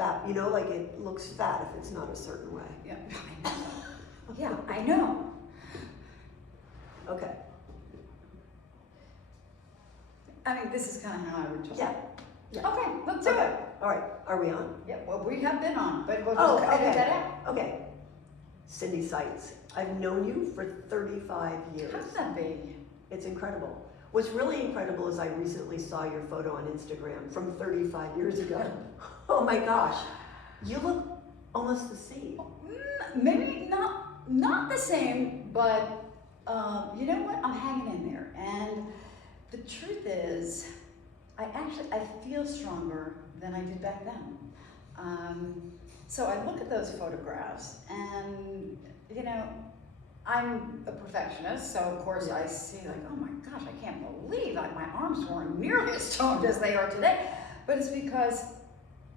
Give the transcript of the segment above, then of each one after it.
fat, you know, like it looks fat if it's not a certain way. Yeah, I know. Yeah, I know. Okay. I mean, this is kind of how I would just. Yeah. Yeah. Okay, let's do it. All right. Are we on? Yeah, well, we have been on, but we'll Oh, just edit okay. that out. Okay. Cindy Sites. I've known you for 35 years. How does that be? It's incredible. What's really incredible is I recently saw your photo on Instagram from 35 years ago. Oh my gosh. You look almost the same. Maybe not the same, but you know what? I'm hanging in there. And the truth is, I feel stronger than I did back then. So I look at those photographs and, you know, I'm a perfectionist, so of course I see like, oh my gosh, I can't believe that my arms weren't nearly as toned as they are today. But it's because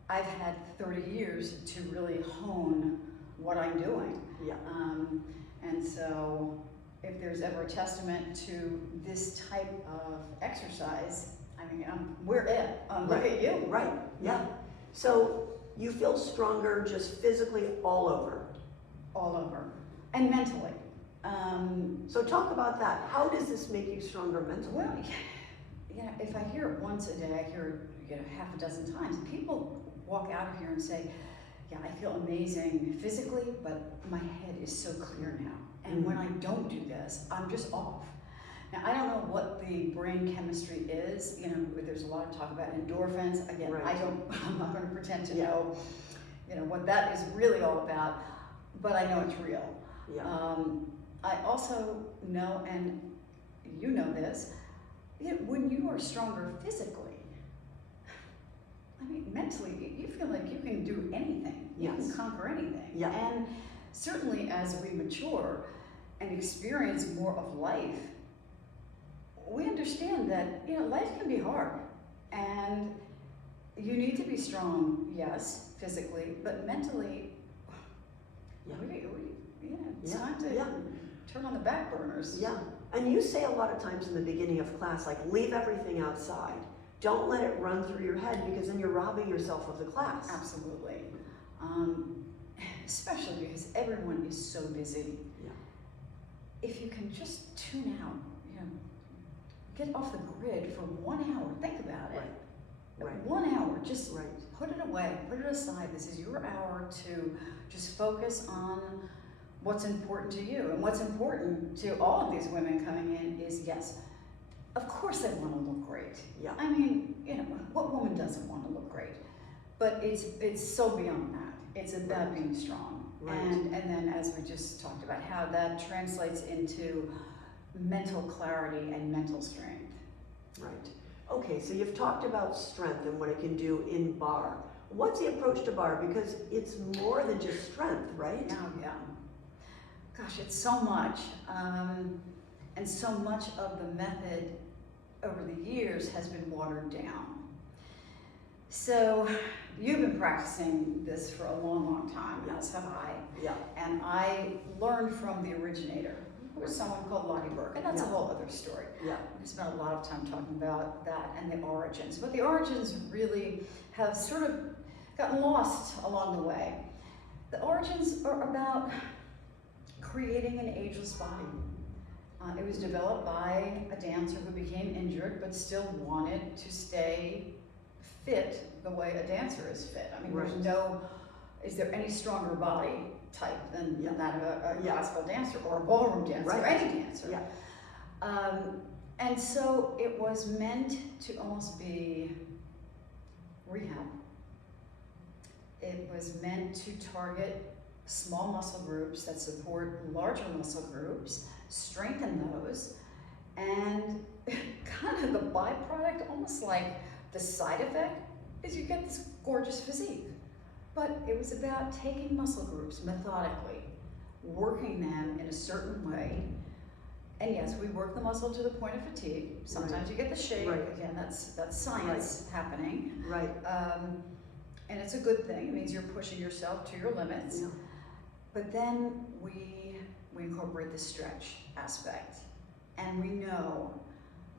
I've had 30 years to really hone what I'm doing. Yeah. And so if there's ever a testament to this type of exercise, I mean, we're it. Look at you. Right, yeah. So you feel stronger just physically all over. All over. And mentally. So talk about that. How does this make you stronger mentally? Well, you know, if I hear it once a day, I hear it, half a dozen times. People walk out of here and say, yeah, I feel amazing physically, but my head is so clear now. And when I don't do this, I'm just off. Now, I don't know what the brain chemistry is. You know, there's a lot of talk about endorphins. Again, Right. I'm not going to pretend to know, you know, what that is really all about, but I know it's real. Yeah. I also know, and you know this, when you are stronger physically, I mean, mentally, you feel like you can do anything. You Yes. can conquer anything. Yeah. And certainly as we mature and experience more of life, we understand that, you know, life can be hard. And you need to be strong, yes, physically, but mentally, Yeah. it's Yeah. time to Yeah. turn on the back burners. Yeah. And you say a lot of times in the beginning of class, like, leave everything outside. Don't let it run through your head, because then you're robbing yourself of the class. Absolutely. Especially because everyone is so busy. Yeah. If you can just tune out, you know, get off the grid for 1 hour, think about it. Right. 1 hour, just Right. put it away, put it aside. This is your hour to just focus on what's important to you. And what's important to all of these women coming in is, yes, of course they want to look great. Yeah. I mean, you know, what woman doesn't want to look great? But it's so beyond that. It's about being strong. Right. And then, as we just talked about, how that translates into mental clarity and mental strength. Right. Okay, so you've talked about strength and what it can do in Barre. What's the approach to Barre? Because it's more than just strength, right? Oh, yeah. Gosh, it's so much. And so much of the method over the years has been watered down. So you've been practicing this for a long, long time, as have I. Yeah. And I learned from the originator, who was someone called Lottie Burke, and that's a whole other story. Yeah. We spent a lot of time talking about that and the origins, but the origins really have sort of gotten lost along the way. The origins are about creating an ageless body. It was developed by a dancer who became injured but still wanted to stay fit the way a dancer is fit. I mean, is there any stronger body type than that of a classical dancer or a ballroom dancer or any dancer? Yeah. And so it was meant to almost be rehab. It was meant to target small muscle groups that support larger muscle groups, strengthen those, and kind of the byproduct, almost like the side effect, is you get this gorgeous physique. But it was about taking muscle groups methodically, working them in a certain way. And yes, we work the muscle to the point of fatigue. Sometimes you get the shake. Again, that's science happening. Right. And it's a good thing. It means you're pushing yourself to your limits. Yeah. But then we incorporate the stretch aspect. And we know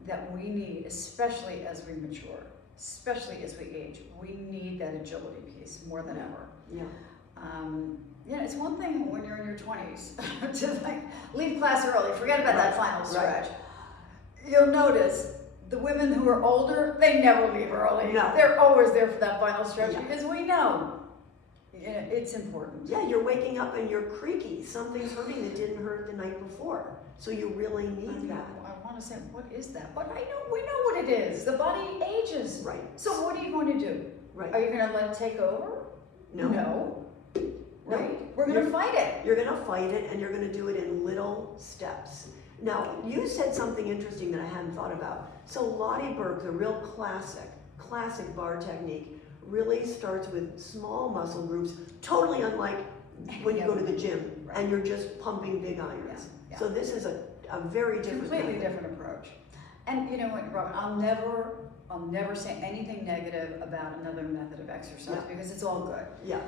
that we need, especially as we mature, especially as we age, we need that agility piece more than ever. Yeah. It's one thing when you're in your 20s to like leave class early, forget about that final stretch. You'll notice the women who are older, they never leave early. No. They're always there for that final stretch because we know it's important. Yeah, you're waking up and you're creaky. Something's hurting that didn't hurt the night before. So you really need that. I want to say, what is that? But we know what it is. The body ages. Right. So what are you going to do? Right. Are you going to let it take over? No. Right? We're going to fight it. You're going to fight it, and you're going to do it in little steps. Now, you said something interesting that I hadn't thought about. So Lottie Burke, the real classic bar technique, really starts with small muscle groups, totally unlike when you go to the gym and you're just pumping big irons. Yeah. So this is a very different completely method. different approach. And you know what, Robin, I'll never say anything negative about another method of exercise because it's all good. Yeah.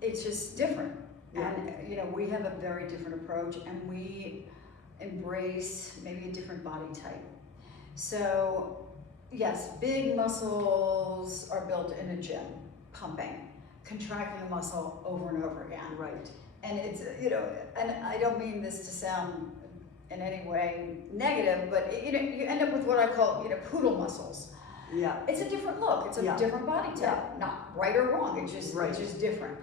It's just different. Yeah. And we have a very different approach, and we embrace maybe a different body type. So yes, big muscles are built in a gym, pumping, contracting a muscle over and over again. Right. And it's, and I don't mean this to sound in any way negative, but you end up with what I call, poodle muscles. Yeah. It's a different look. It's a different body type. Yeah. Not right or wrong. It's just Right. it's just different.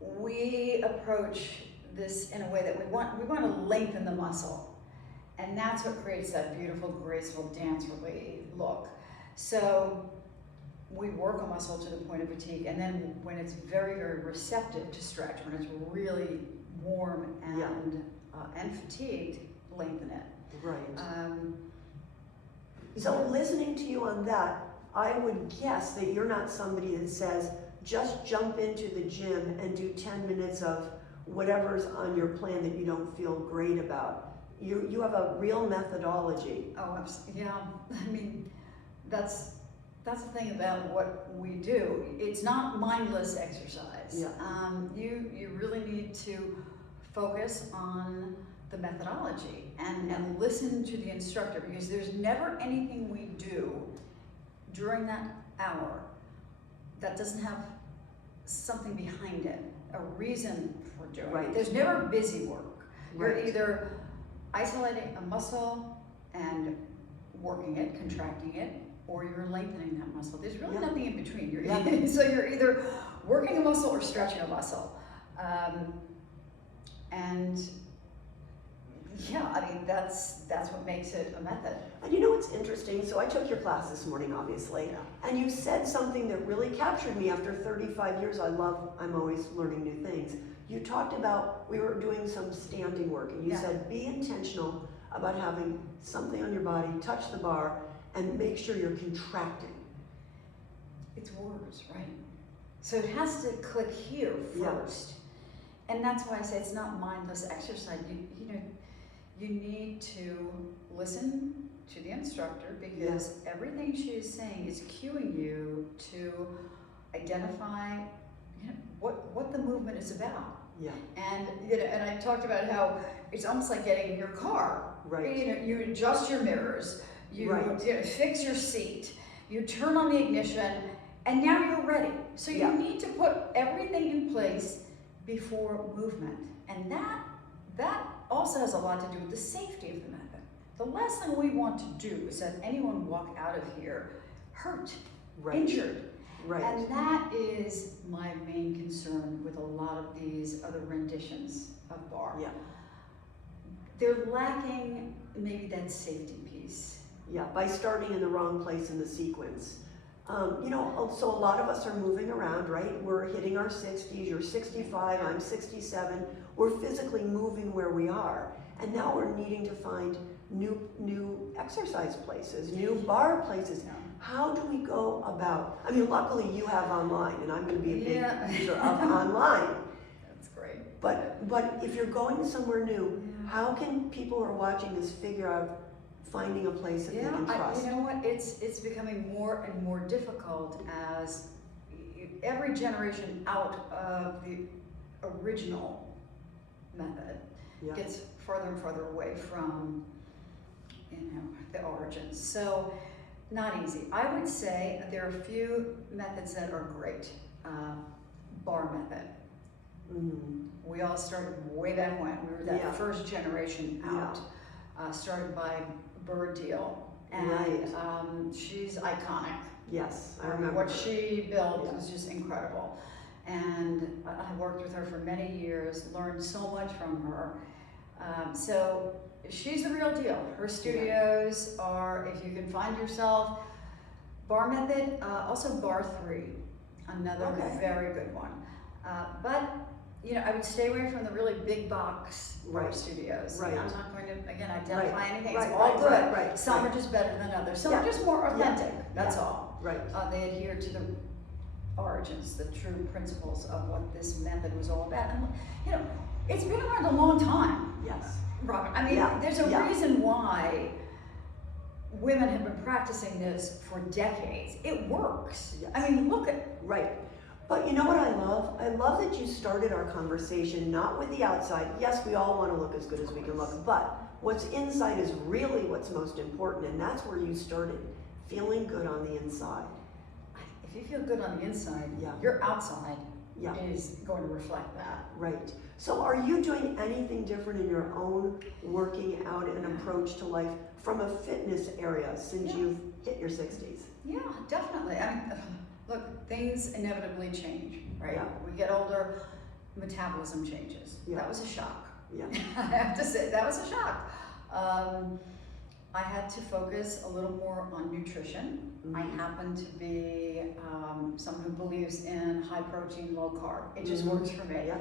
We approach this in a way that we want to lengthen the muscle, and that's what creates that beautiful, graceful, dancerly look. So we work a muscle to the point of fatigue, and then when it's very, very receptive to stretch, when it's really warm and fatigued, lengthen it. Right. So listening to you on that, I would guess that you're not somebody that says, just jump into the gym and do 10 minutes of whatever's on your plan that you don't feel great about. You have a real methodology. Oh, absolutely. Yeah. I mean, that's the thing about what we do. It's not mindless exercise. Yeah. You really need to focus on the methodology and listen to the instructor, because there's never anything we do during that hour that doesn't have something behind it, a reason for doing it. There's never busy work. You're either isolating a muscle and working it, contracting it, or you're lengthening that muscle. There's really nothing in between. So you're either working a muscle or stretching a muscle. That's what makes it a method. And you know what's interesting? So I took your class this morning, obviously, and you said something that really captured me after 35 years. I'm always learning new things. You talked about, we were doing some standing work, and you said, be intentional about having something on your body, touch the bar, and make sure you're contracting. It's words, right? So it has to click here first. And that's why I say it's not mindless exercise. You need to listen to the instructor, because everything she is saying is cueing you to identify what the movement is about. Yeah. And I talked about how it's almost like getting in your car. Right. You adjust your mirrors, you fix your seat, you turn on the ignition, and now you're ready. So you need to put everything in place before movement. And that also has a lot to do with the safety of the method. The last thing we want to do is have anyone walk out of here hurt, injured. Right. And that is my main concern with a lot of these other renditions of bar. Yeah. They're lacking maybe that safety piece. Yeah, by starting in the wrong place in the sequence. So a lot of us are moving around, right? We're hitting our 60s, you're 65, I'm 67. We're physically moving where we are. And now we're needing to find new exercise places, new bar places. Yeah. How do we go about, luckily you have online, and I'm gonna be a big user of online. That's great. But if you're going somewhere new, how can people who are watching this figure out finding a place that they can trust? You know what? It's becoming more and more difficult as every generation out of the original method gets farther and farther away from the origins. So not easy. I would say there are a few methods that are great. Barre method. We all started way back when. We were that first generation out. Started by Bird Deal. And she's iconic. Yes, I remember. What she built was just incredible. And I worked with her for many years, learned so much from her. So she's the real deal. Her studios are, if you can find yourself, Barre method, also Barre 3, another very good one. But you know, I would stay away from the really big box Barre studios. I'm not going to, again, identify anything. It's all good. Some are just better than others. Some are just more authentic. That's all. They adhere to the origins, the true principles of what this method was all about. And you know, it's been around a long time. Yes. Robert, I mean, there's a reason why women have been practicing this for decades. It works. Yes. I mean, look at But you know what I love? I love that you started our conversation not with the outside. Yes, we all want to look as good as we can look, but what's inside is really what's most important, and that's where you started, feeling good on the inside. If you feel good on the inside, your outside is going to reflect that. Right. So are you doing anything different in your own working out and approach to life from a fitness area since you've hit your 60s? Yeah, definitely. I mean, look, things inevitably change, right? Yeah. We get older, metabolism changes. Yeah. That was a shock. Yeah. I have to say, that was a shock. I had to focus a little more on nutrition. I happen to be someone who believes in high protein, low carb. It just works for me. It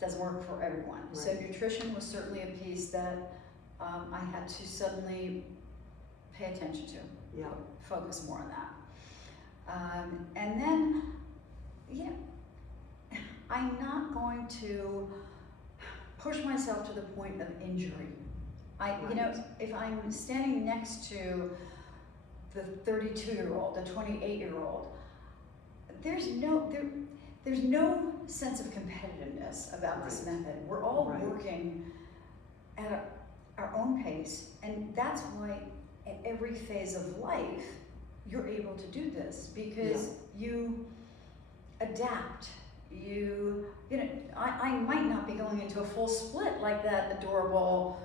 doesn't work for everyone. So nutrition was certainly a piece that I had to suddenly pay attention to, focus more on that. And then, I'm not going to push myself to the point of injury. You know, if I'm standing next to the 32-year-old, the 28-year-old, there's no sense of competitiveness about this method. We're all working at our own pace, and that's why at every phase of life, you're able to do this because you adapt. You know, I might not be going into a full split like that adorable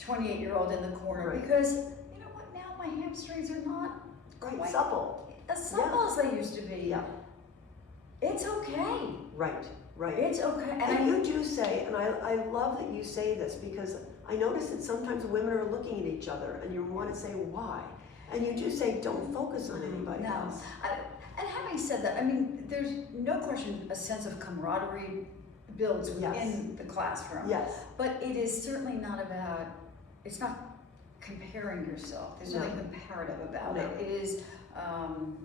28-year-old in the corner because you know what? Now my hamstrings are not quite supple as as they used to be. It's okay. Right. It's okay. And you do say, and I love that you say this because I notice that sometimes women are looking at each other and you want to say why. And you do say, don't focus on anybody else. And having said that, I mean, there's no question a sense of camaraderie builds within the classroom. But it is certainly not about, it's not comparing yourself. There's nothing comparative about it. It is,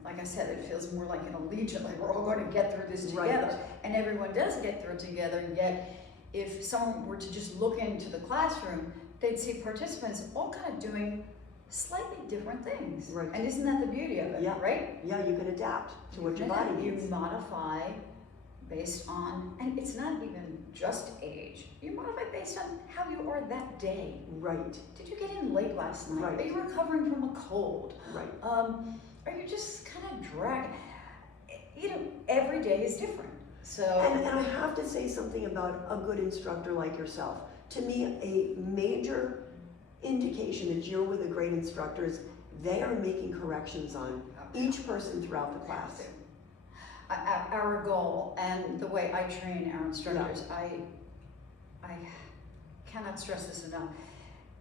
like I said, it feels more like an allegiance, like we're all going to get through this together. And everyone does get through it together, and yet if someone were to just look into the classroom, they'd see participants all kind of doing slightly different things. And isn't that the beauty of it, right? Yeah, you can adapt to what your body needs. You modify based on, and it's not even just age. You modify based on how you are that day. Did you get in late last night? Are you recovering from a cold? Are you just kind of dragging? You know, every day is different. So and I have to say something about a good instructor like yourself. To me, a major indication that you're with a great instructor is they are making corrections on each person throughout the class. Our goal and the way I train our instructors, I cannot stress this enough.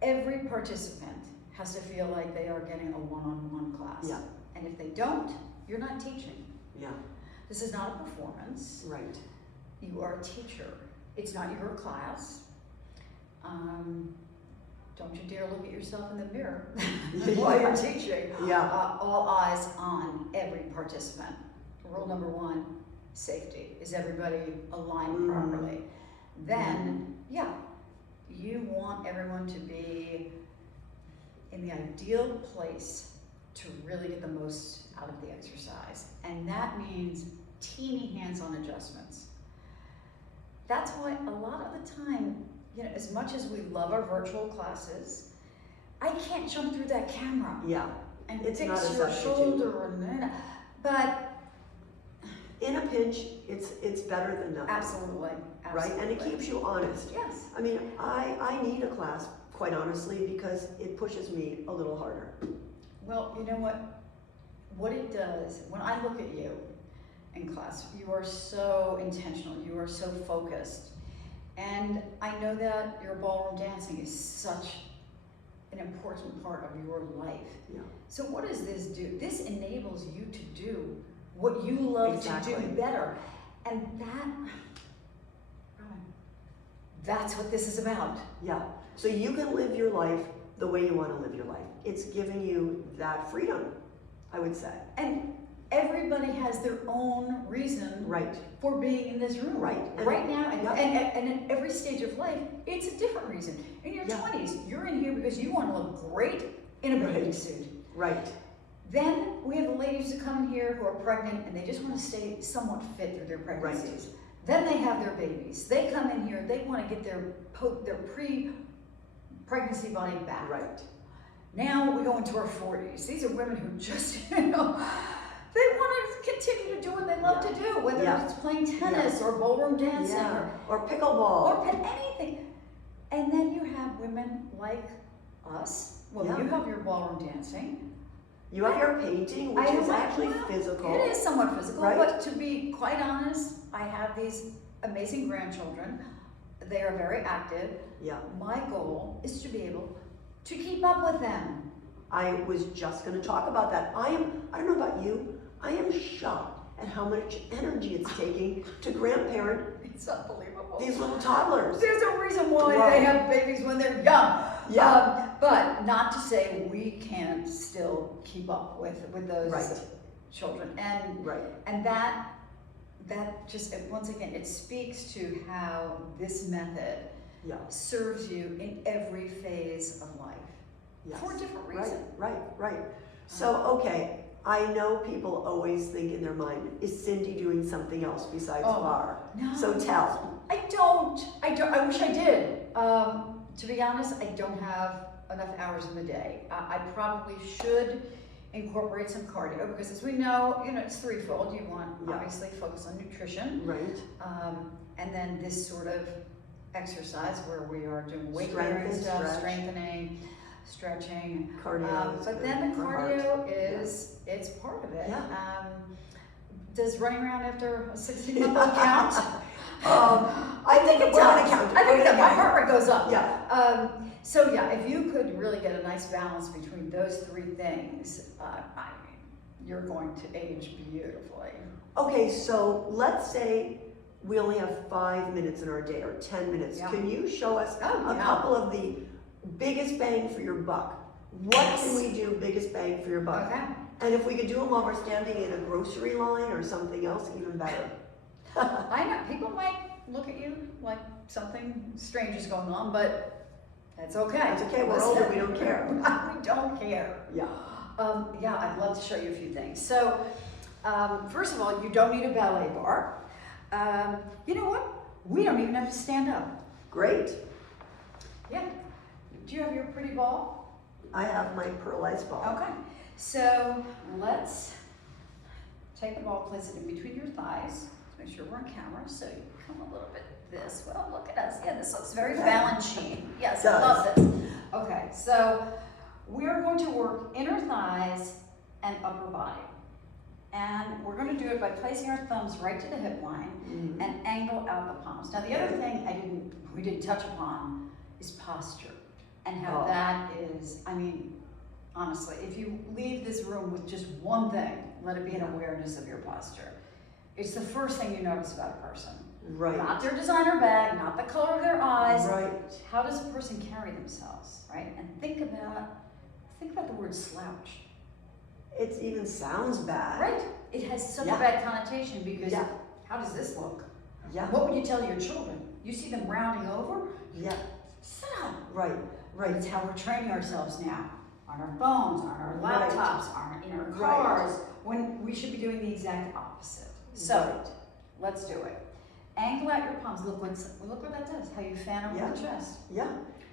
Every participant has to feel like they are getting a one-on-one class. And if they don't, you're not teaching. This is not a performance. You are a teacher. It's not your class. Don't you dare look at yourself in the mirror while you're teaching. All eyes on every participant. Rule number one, safety. Is everybody aligned properly? Then, you want everyone to be in the ideal place to really get the most out of the exercise. And that means teeny hands-on adjustments. That's why a lot of the time, you know, as much as we love our virtual classes, I can't jump through that camera. and It's fix not a your substitute. shoulder and then, but In a pinch, it's better than nothing. absolutely, Right? And it keeps you honest. Yes. I mean, I need a class, quite honestly, because it pushes me a little harder. Well, you know what? What it does, when I look at you in class, you are so intentional, you are so focused. And I know that your ballroom dancing is such an important part of your life. Yeah. So what does this do? This enables you to do what you love to Exactly. do better. And that's what this is about. Yeah. So you can live your life the way you want to live your life. It's giving you that freedom, I would say. And everybody has their own reason Right. for being in this room. Right. Right now, Yeah. and in every stage of life, it's a different reason. In your Yeah. 20s, you're in here because you want to look great in a bathing Right. suit. Right. Then we have the ladies who come in here who are pregnant and they just want to stay somewhat fit through their pregnancies. Then they have their babies. They come in here, they want to get their pre-pregnancy body back. Right. Now we go into our 40s. These are women who just, they want to continue to do what they love Yeah. to do, whether Yeah. it's playing tennis or ballroom dancing Yeah. Or pickleball. or anything. And then you have women like us. Well, Yeah. you have your ballroom dancing. You have your painting, which is actually well, physical. It is somewhat physical, Right? but to be quite honest, I have these amazing grandchildren. They are very active. Yeah. My goal is to be able to keep up with them. I was just going to talk about that. I don't know about you, I am shocked at how much energy it's taking to grandparent It's unbelievable. these little toddlers. There's a reason why Right. they have babies when they're young. Yeah. But not to say we can't still keep up with those Right. children. And Right. and that just, once again, it speaks to how this method Yeah. serves you in every phase of life. Yes. For a different Right. reason. Right. So, okay, I know people always think in their mind, is Cindy doing something else besides bar? No. So tell. I don't. I wish I did. To be honest, I don't have enough hours in the day. I probably should incorporate some cardio because, as we know, it's threefold. You want obviously focus on nutrition, Right. and then this sort of exercise where we are doing weight bearing stuff, stretch. strengthening, stretching. Cardio. is But good then the for heart. cardio it's part of it. Yeah. Does running around after a 16-month-old count? I think it does. does. Count. I think that my heart rate goes up. Yeah. So yeah, if you could really get a nice balance between those three things, you're going to age beautifully. Okay, so let's say we only have 5 minutes in our day or 10 minutes. Yeah. Can you show us Oh, a yeah. couple of the biggest bang for your buck? What Yes. can we do biggest bang for your buck? Okay. And if we could do them while we're standing in a grocery line or something else, even better. I know people might look at you like something strange is going on, but that's okay. It's okay, we're older, we don't care. We don't care. Yeah. Yeah, I'd love to show you a few things. So, first of all, you don't need a ballet bar. You know what? We don't even have to stand up. Great. Yeah. Do you have your pretty ball? I have my pearlized ball. Okay. So let's take the ball, place it in between your thighs. Make sure we're on camera. So you come a little bit this. Well, look at us. Yeah, this looks very Balanchine. Yes, I love this. Okay, so we're going to work inner thighs and upper body. And we're going to do it by placing our thumbs right to the hip line and angle out the palms. Now, the other thing we didn't touch upon is posture and how that is, honestly, if you leave this room with just one thing, let it be an awareness of your posture. It's the first thing you notice about a person. Right. Not their designer bag, not the color of their eyes. Right. How does a person carry themselves, right? And think about the word slouch. It even sounds bad. Right. It has such a bad connotation because how does this look? Yeah. What would you tell your children? You see them rounding over? Yeah. Sit down. Right. Right. It's how we're training ourselves now. On our phones, on our laptops, in our cars, when we should be doing the exact opposite. So, let's do it. Angle out your palms. Look what that does. How you fan over the chest. Yeah.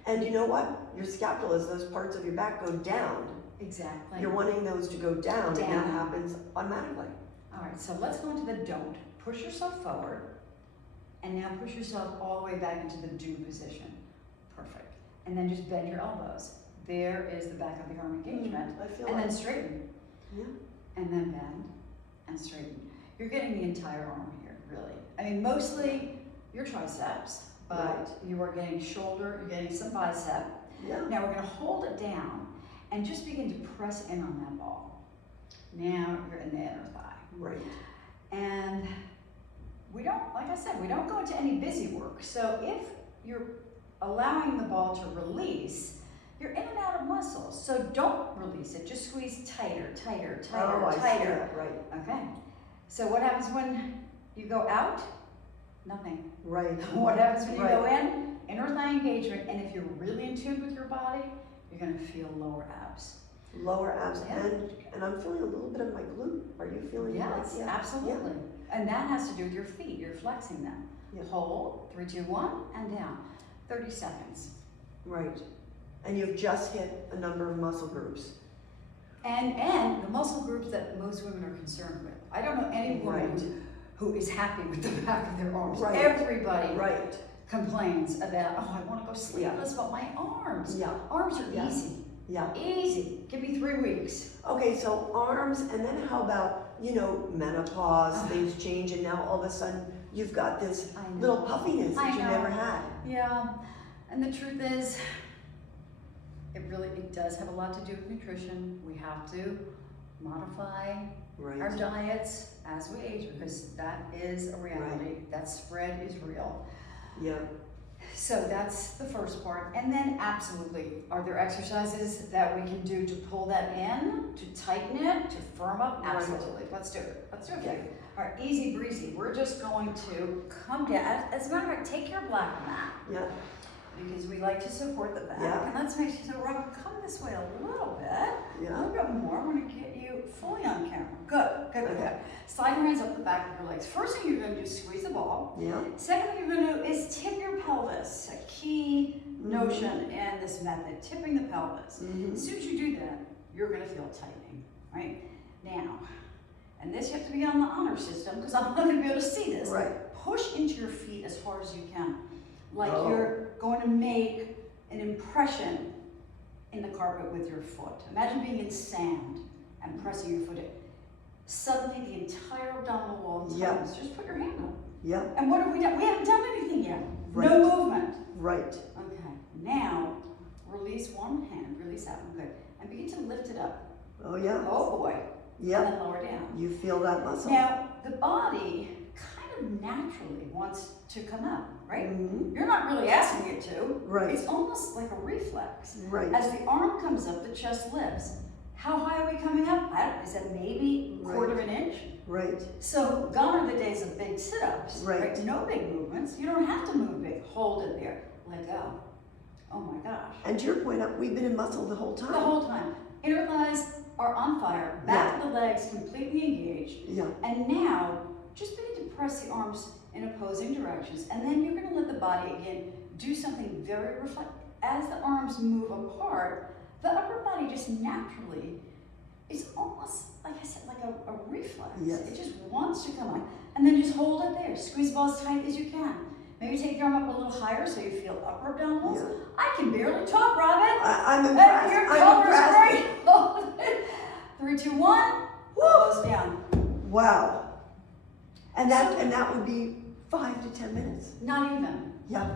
And you know what? Your scapulas, those parts of your back, go down Exactly. You're wanting those to go down, and that Down. happens automatically. All right, so let's go into the don't. Push yourself forward, and now push yourself all the way back into the do position. Perfect. And then just bend your elbows. There is the back of the arm engagement. I feel And like, then straighten. yeah. And then bend and straighten. You're getting the entire arm here, really. I mean, mostly your triceps, but Right. you are getting shoulder, you're getting some bicep. Yeah. Now we're gonna hold it down and just begin to press in on that ball. Now you're in the inner thigh. Right. And we don't, like I said, we don't go into any busy work. So if you're allowing the ball to release, you're in and out of muscles. So don't release it, just squeeze tighter, tighter, tighter, Oh, I see tighter. that, right. Okay. So what happens when you go out? Nothing. Right. What happens when you go Right. in? Inner thigh engagement. And if you're really in tune with your body, you're gonna feel lower abs. Lower abs, Yeah. and I'm feeling a little bit of my glute. Are you feeling Yes, like, absolutely. And that has to do with your feet. You're flexing them. Yeah. Hold, 3, 2, 1, and down. 30 seconds. Right. And you've just hit a number of muscle groups. And the muscle groups that most women are concerned with. I don't know any woman Right. who is happy with the back of their arms. Right. Everybody Right. complains about, oh, I want to go sleepless, but my arms. Yeah. Arms are Yeah. easy. Yeah. Easy. Give me 3 weeks. Okay, so arms, and then how about, menopause, things change, and now all of a sudden you've got this I know. little puffiness that I you know. never had. Yeah, and the truth is, it does have a lot to do with nutrition. We have to modify our Right. diets as we age because that is a reality. That spread is real. Yeah. So that's the first part. And then absolutely, are there exercises that we can do to pull that in, to tighten it, to firm up? Right. Absolutely. Let's do it. Let's do a few. Yeah. All right, easy breezy. We're just going to come down. As a matter of fact, take your black mat Yeah. because we like to support the back. Yeah. And let's make sure, so Robin, come this way a little bit. A Yeah. little bit more. I want to get you fully on camera. Good, good, good, Okay. good. Slide your hands up the back of your legs. First thing you're going to do is squeeze the ball. Yeah. Second thing you're going to do is tip your pelvis. A key notion in this method, tipping the pelvis. Mm-hmm. As soon as you do that, you're going to feel tightening, right? Now, and this you have to be on the honor system because I'm not going to be able to see this. Right. Push into your feet as far as you can. Like Oh. you're going to make an impression in the carpet with your foot. Imagine being in sand and pressing your foot in. Suddenly the entire abdominal wall tightens. Yeah. Just put your hand up. Yeah. And what have we done? We haven't done anything yet. Right. No movement. Right. Okay. Now, release one hand. Release that one. Good. And begin to lift it up. Oh, yeah. Oh boy. Yeah. And then lower down. You feel that muscle. Now, the body kind of naturally wants to come up, right? Mm-hmm. You're not really asking it to. Right. It's almost like a reflex. Right. As the arm comes up, the chest lifts. How high are we coming up? Is that maybe a quarter of an inch? Right. So gone are the days of big sit-ups. Right. No big movements. You don't have to move big. Hold it there. Let go. Oh my gosh. And to your point, we've been in muscle the whole time. The whole time. Inner thighs are on fire. Back of the legs completely engaged. Yeah. And now, just begin to press the arms in opposing directions. And then you're going to let the body, again, do something very reflective. As the arms move apart, the upper body just naturally is almost, like I said, like a reflex. Yes. It just wants to come up. And then just hold it there. Squeeze the ball as tight as you can. Maybe take your arm up a little higher so you feel upper abdominals. Yeah. I can barely talk, Robin. I'm And impressed. your I'm color's impressed. great. 3, 2, 1. Woo! Elbows down. Wow. And that would be 5 to 10 minutes. Not even. Yeah.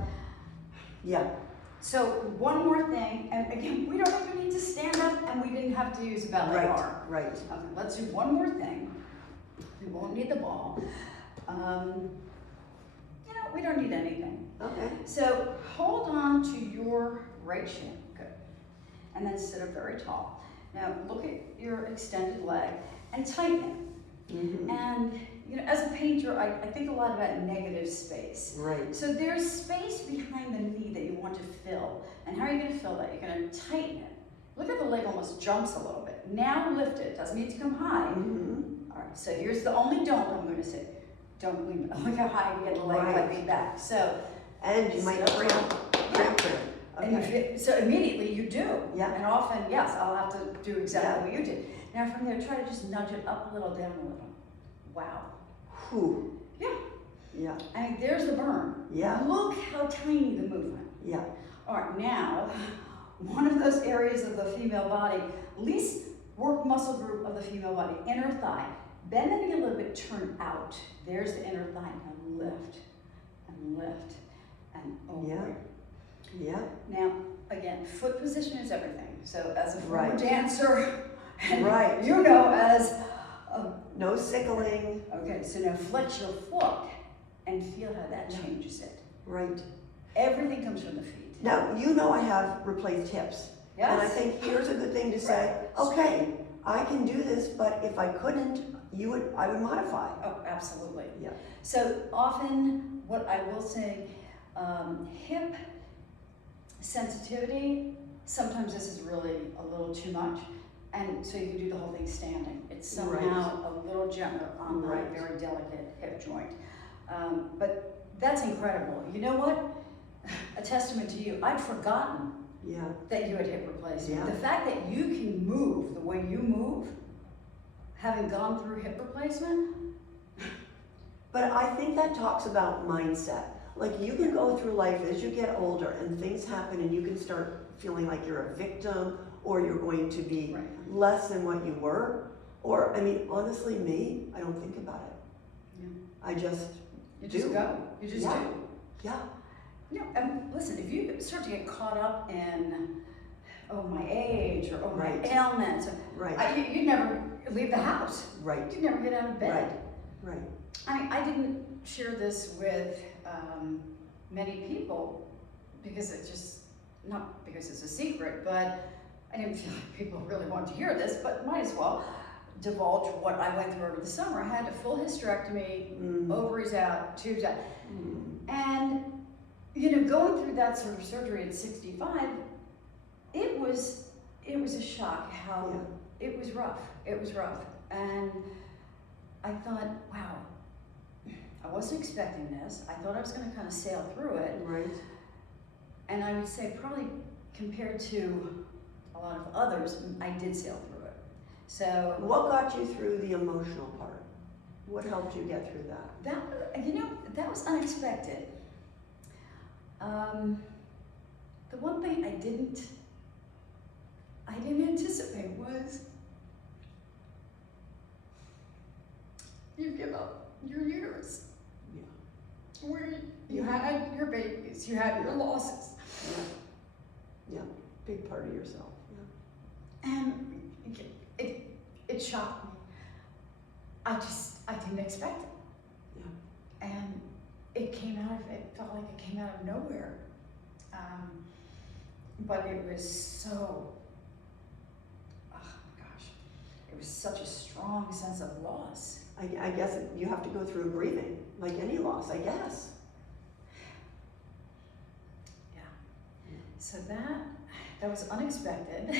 Yeah. So one more thing, and again, we don't even need to stand up, and we didn't have to use a ballet Right. arm. Right. Okay, let's do one more thing. We won't need the ball. We don't need anything. Okay. So hold on to your right shin, good. And then sit up very tall. Now look at your extended leg and tighten it. Mm-hmm. And as a painter, I think a lot about negative space. Right. So there's space behind the knee that you want to fill. And how are you going to fill that? You're going to tighten it. Look at the leg almost jumps a little bit. Now lift it. Doesn't need to come high. Mm-hmm. All right, so here's the only don't I'm going to say. Don't lean. Look how high you get the leg Right. lean back. So And you might cramp. And you Okay. feel, so immediately you do. Yeah. And often, yes, I'll have to do exactly what you did. Now from there, try to just nudge it up a little, down a little. Wow. Whew. Yeah. Yeah. And there's the burn. Yeah. Look how tiny the movement. Yeah. All right, now, one of those areas of the female body, least work muscle group of the female body, inner thigh. Bend the knee a little bit, turn out. There's the inner thigh. Now lift and lift and over. Yeah. Yeah. Now, again, foot position is everything. So as a former Right. dancer, and Right. you know as a, No sickling. okay, so now flex your foot and feel how that changes it. Right. Everything comes from the feet. Now, you know I have replaced hips. Yes. And I think here's a good thing to say, okay, I can do this, but if I couldn't, I would modify. Oh, absolutely. Yeah. So often, what I will say, hip sensitivity, sometimes this is really a little too much. And so you can do the whole thing standing. It's somehow a little gentler on the very delicate hip joint. But that's incredible. You know what? A testament to you. I'd forgotten that you had hip replacement. Yeah. The fact that you can move the way you move, having gone through hip replacement. But I think that talks about mindset. Like you can go through life as you get older and things happen and you can start feeling like you're a victim or you're going to be less than what you were. Or, I mean, honestly, me, I don't think about it. Yeah. I just You just go. You just do. Yeah. You know, and listen, if you start to get caught up in, oh, my age, or oh, my ailments, you'd never leave the house. Right. You'd never get out of bed. Right. I didn't share this with many people because it's just, not because it's a secret, but I didn't feel like people really wanted to hear this, but might as well divulge what I went through over the summer. I had a full hysterectomy, ovaries out, tubes out. And, you know, going through that sort of surgery at 65, it was a shock how it was rough. It was rough. And I thought, wow, I wasn't expecting this. I thought I was going to kind of sail through it. Right. And I would say probably compared to a lot of others, I did sail through it. So what got you through the emotional part? What helped you get through that? that, you know, that was unexpected. The one thing I didn't anticipate was you give up your uterus. Yeah. Where you had your babies, you had your losses. Yeah. Big part of yourself. Yeah. And it shocked me. I didn't expect it. Yeah. And it felt like it came out of nowhere. But it was so, oh my gosh, it was such a strong sense of loss. I guess you have to go through grieving, like any loss, I guess. Yeah. So that was unexpected.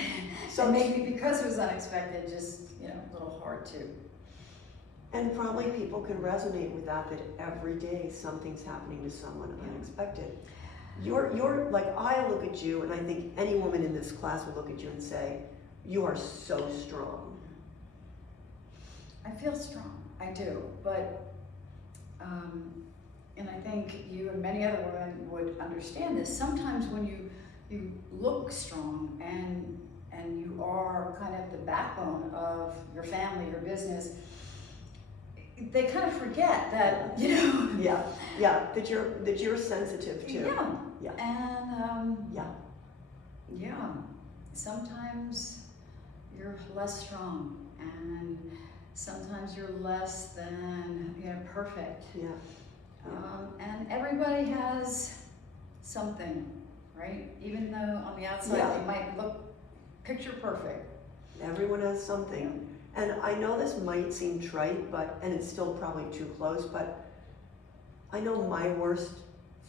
So So maybe because it was unexpected, just, you know, a little hard to. And probably people can resonate with that every day something's happening to someone unexpected. You're like, I look at you and I think any woman in this class would look at you and say, you are so strong. I feel strong, I do, but, and I think you and many other women would understand this. Sometimes when you look strong and you are kind of the backbone of your family, your business, they kind of forget that, you know. Yeah, that you're sensitive too. Yeah. And yeah. Sometimes you're less strong, and sometimes you're less than, you know, perfect. Yeah. And everybody has something, right? Even though on the outside they might look picture perfect. Everyone has something. And I know this might seem trite, and it's still probably too close, but I know my worst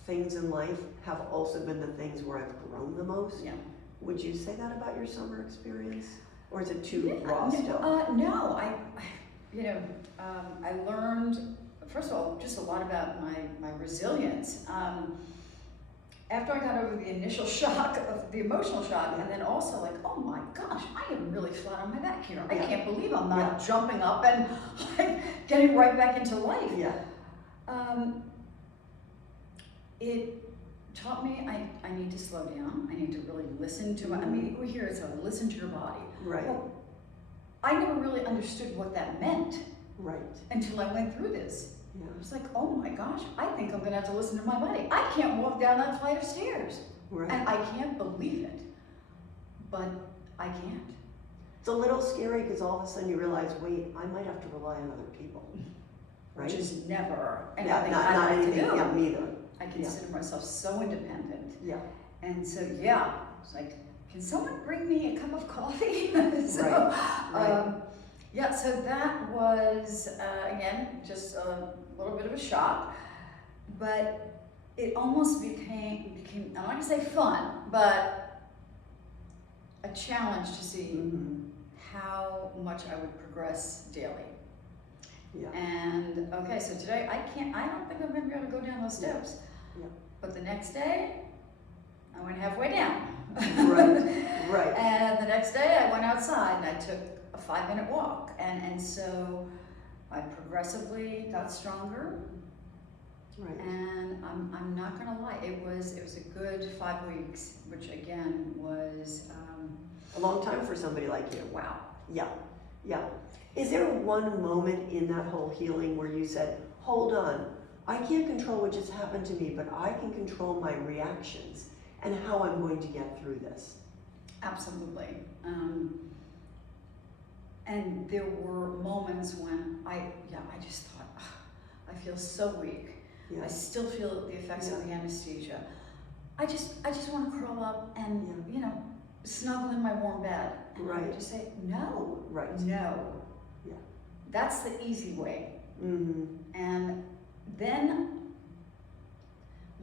things in life have also been the things where I've grown the most. Yeah. Would you say that about your summer experience? Or is it too raw still? No, I learned, first of all, just a lot about my resilience. after I got over the initial shock of the emotional shock, and then also like, oh my gosh, I am really flat on my back here. I can't believe I'm not jumping up and like getting right back into life. Yeah. It taught me I need to slow down. I need to really listen to my, I mean, we hear it, so listen to your body. Right. Well, I never really understood what that meant until I went through this. Yeah. I was like, oh my gosh, I think I'm gonna have to listen to my body. I can't walk down that flight of stairs. Right. And I can't believe it, but I can't. It's a little scary because all of a sudden you realize, wait, I might have to rely on other people. Right? Which is never not anything I like anything, to do. yeah, me either. I consider myself so independent. Yeah. And so, yeah, it's like, can someone bring me a cup of coffee? So, right. yeah, so that was, again, just a little bit of a shock, but it almost became I'm not gonna say fun, but a challenge to see how much I would progress daily. Yeah. And okay, so today I don't think I'm gonna be able to go down those steps. Yeah. But the next day, I went halfway down. Right. And the next day I went outside and I took a 5-minute walk. And so I progressively got stronger. Right. And I'm not gonna lie, it was a good 5 weeks, which again was a long time for somebody like you. wow. Yeah. Yeah. Is there one moment in that whole healing where you said, hold on, I can't control what just happened to me, but I can control my reactions and how I'm going to get through this? Absolutely. And there were moments when I just thought, I feel so weak. Yeah. I still feel the effects of the anesthesia. I just want to curl up and you know, snuggle in my warm bed. And I would just say, no, no. Yeah. That's the easy way. Mm-hmm. And then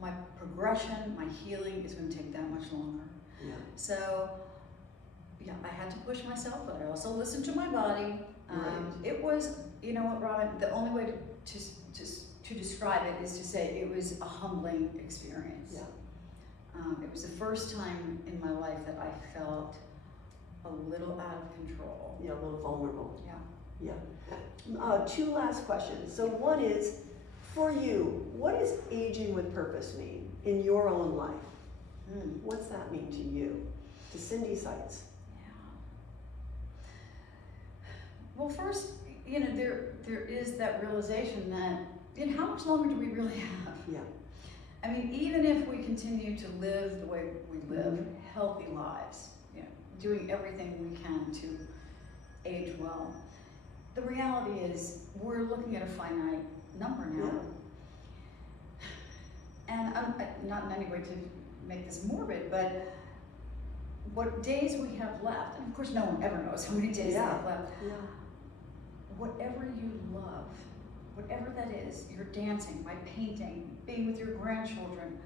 my progression, my healing is going to take that much longer. Yeah. So, yeah, I had to push myself, but I also listened to my body. It was, you know what, Robin, the only way to describe it is to say it was a humbling experience. Yeah. It was the first time in my life that I felt a little out of control. Yeah, a little vulnerable. Yeah. Yeah. 2 last questions. So one is, for you, what does aging with purpose mean in your own life? What's that mean to you, to Cindy Sites? Yeah. Well, first, you know, there is that realization that, you know, how much longer do we really have? Yeah. I mean, even if we continue to live the way we live, healthy lives, you know, doing everything we can to age well, the reality is we're looking at a finite number now. Yeah. And I'm not in any way to make this morbid, but what days we have left, and of course no one ever knows how many days they have left, whatever you love, whatever that is, you're dancing, by painting, being with your grandchildren,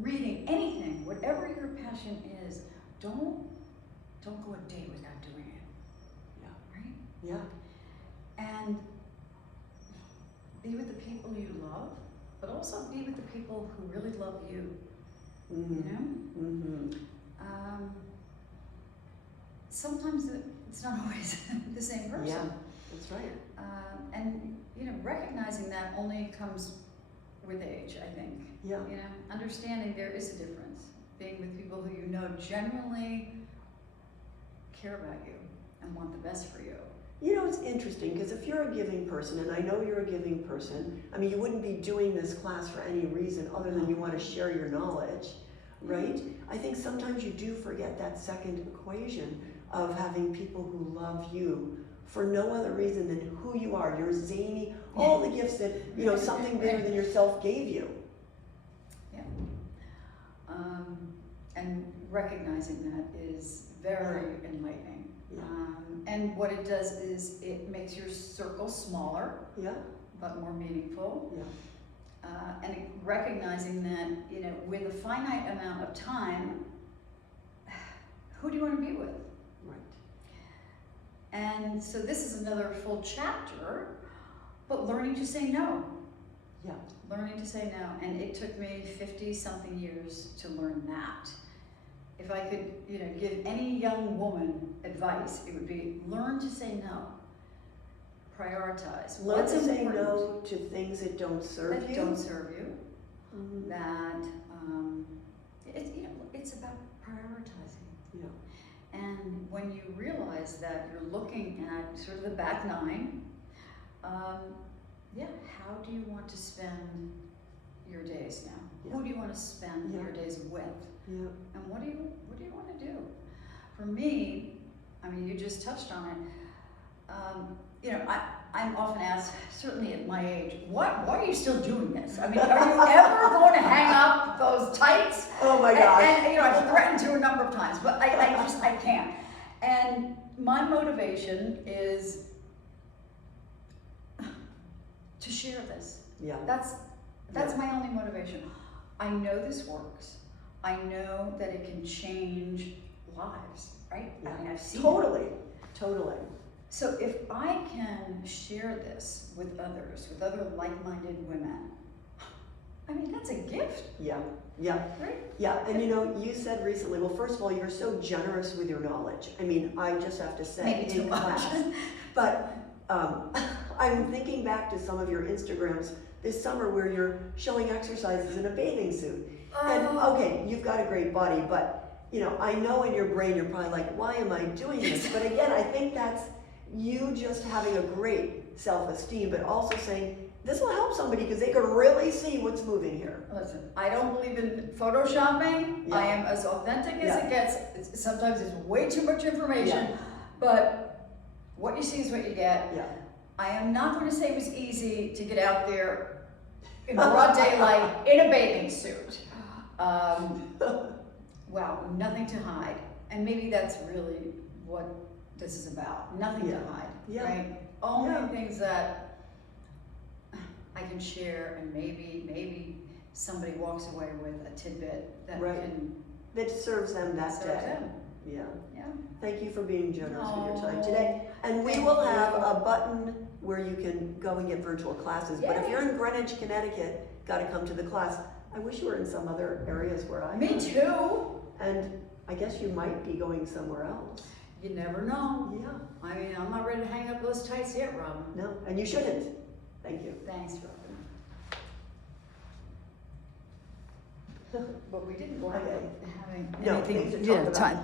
reading, anything, whatever your passion is, don't go a day without doing it. Yeah. Right? Yeah. And be with the people you love, but also be with the people who really love you. Mm-hmm. You know? Mm-hmm. Sometimes it's not always the same person. Yeah, that's right. And you know, recognizing that only comes with age, I think. Yeah. You know, understanding there is a difference. Being with people who you know genuinely care about you and want the best for you. You know, it's interesting because if you're a giving person, and I know you're a giving person, I mean, you wouldn't be doing this class for any reason other than you want to share your knowledge, right? I think sometimes you do forget that second equation of having people who love you for no other reason than who you are. You're zany, all the gifts that, you know, something bigger than yourself gave you. Yeah. And recognizing that is very enlightening. Yeah. And what it does is it makes your circle smaller, Yeah. but more meaningful. Yeah. And recognizing that, you know, with a finite amount of time, who do you want to be with? Right. And so this is another full chapter, but learning to say no. Yeah. Learning to say no, and it took me 50-something years to learn that. If I could, give any young woman advice, it would be learn to say no. Prioritize. Learn What's to say important no to things that don't serve that you. don't serve you. Mhm. That it's about prioritizing. Yeah. And when you realize that you're looking at sort of the back nine, how do you want to spend your days now? Yeah. Who do you want to spend Yeah. your days with? Yeah. And what do you want to do? For me, I mean, you just touched on it. I'm often asked, certainly at my age, why are you still doing this? I mean, are you ever going to hang up those tights? Oh my gosh. And I've threatened to a number of times, but I can't. And my motivation is to share this. Yeah. That's my only motivation. I know this works. I know that it can change lives, right? Yeah. I mean, I've seen it. Totally. So if I can share this with others, with other like-minded women, I mean, that's a gift, Yeah. right? Yeah, and you said recently, well, first of all, you're so generous with your knowledge. I mean, I just have to say, Maybe too in much. class. But I'm thinking back to some of your Instagrams this summer where you're showing exercises in a bathing suit. And okay, you've got a great body, but I know in your brain you're probably like, why am I doing this? But again, I think that's you just having a great self-esteem, but also saying, this will help somebody because they can really see what's moving here. Listen, I don't believe in photoshopping. Yeah. I am as authentic as Yeah. it gets. Sometimes it's way too much information, Yeah. but what you see is what you get. Yeah. I am not going to say it was easy to get out there in broad daylight in a bathing suit. Wow, nothing to hide. And maybe that's really what this is about. Nothing Yeah. to hide, Yeah. right? Only Yeah. things that I can share, and maybe somebody walks away with a tidbit that Right. can That serves them that serve day. them. Yeah. Yeah. Thank you for being generous with your time Oh, today. And we thank will have you. a button where you can go and get virtual classes. But if Yay. you're in Greenwich, Connecticut, gotta come to the class. I wish you were in some other areas where I Me am. too. And I guess you might be going somewhere else. You never know. Yeah. I mean, I'm not ready to hang up those tights yet, Robin. No, and you shouldn't. Thank you. Thanks, Robin. But we didn't wind Okay. up having No, anything, things to talk about. time.